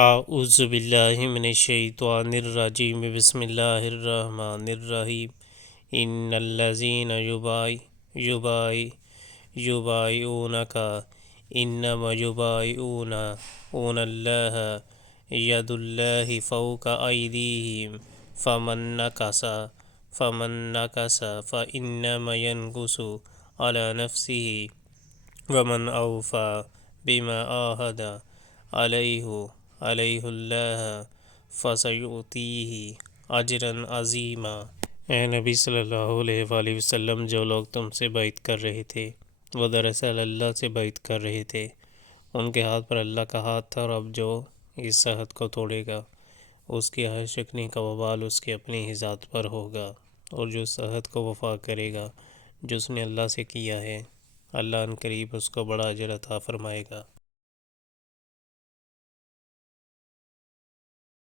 اعوذ باللہ من الشیطان الرجیم بسم اللہ الرحمن الرحیم ان الذین یبایعونک انما یبایعون اللہ ید اللہ فوق ایدیہم فمن نکث فانما ینکث علی نفسہ ومن اوفی بما عاہد علیہ اللہ فسیؤتیہ اجرا عظیما۔ اے نبی صلی اللہ علیہ وآلہ وسلم، جو لوگ تم سے بیعت کر رہے تھے وہ دراصل اللہ سے بیعت کر رہے تھے۔ ان کے ہاتھ پر اللہ کا ہاتھ تھا، اور اب جو اس عہد کو توڑے گا اس کی عہد شکنی کا وبال اس کی اپنی ہی ذات پر ہوگا، اور جو اس عہد کو وفا کرے گا جو اس نے اللہ سے کیا ہے، اللہ ان قریب اس کو بڑا اجر عطا فرمائے گا۔